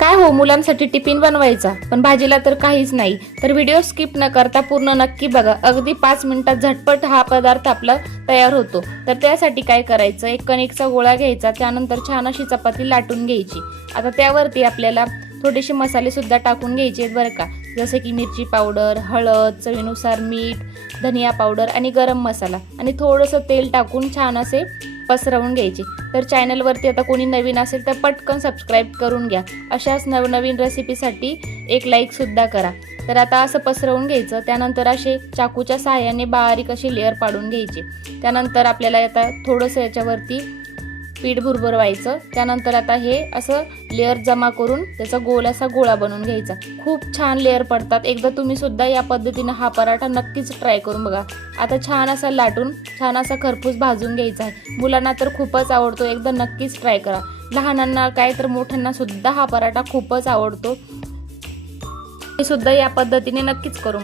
काय हो, मुलांसाठी टिफिन बनवायचा पण भाजीला तर काहीच नाही, तर व्हिडिओ स्किप न करता पूर्ण नक्की बघा. अगदी 5 मिनिटात झटपट हा पदार्थ आपला तयार होतो. तर त्यासाठी काय करायचं, एक कणिकचा गोळा घ्यायचा, त्यानंतर छान अशी चपाती लाटून घ्यायची. आता त्यावरती आपल्याला थोडेसे मसाले सुद्धा टाकून घ्यायचे बरं का, जसे की मिरची पावडर, हळद, चवीनुसार मीठ, धनिया पावडर आणि गरम मसाला आणि थोडंसं तेल टाकून छान असे पसरवून घ्यायचे. तर चॅनलवरती आता कोणी नवीन असेल तर पटकन सबस्क्राईब करून घ्या. अशाच नवनवीन रेसिपीसाठी एक लाईक सुद्धा करा. तर आता असं पसरवून घ्यायचं. त्यानंतर असे चाकूच्या सहाय्याने बारीक असे लेअर पाडून घ्यायचे. त्यानंतर आपल्याला आता थोडंसं याच्यावरती पीठ भुरभुरवायचं. त्यानंतर आता हे असं लेअर जमा करून त्याचा गोल असा गोळा बनवून घ्यायचा. खूप छान लेअर पडतात. एकदा तुम्ही सुद्धा या पद्धतीने हा पराठा नक्कीच ट्राय करून बघा. आता छान असा लाटून छान असा खरपूस भाजून घ्यायचा आहे. मुलांना तर खूपच आवडतो. एकदा नक्कीच ट्राय करा. लहानांना काय तर मोठ्यांना सुद्धा हा पराठा खूपच आवडतो. हे सुद्धा या पद्धतीने नक्कीच करून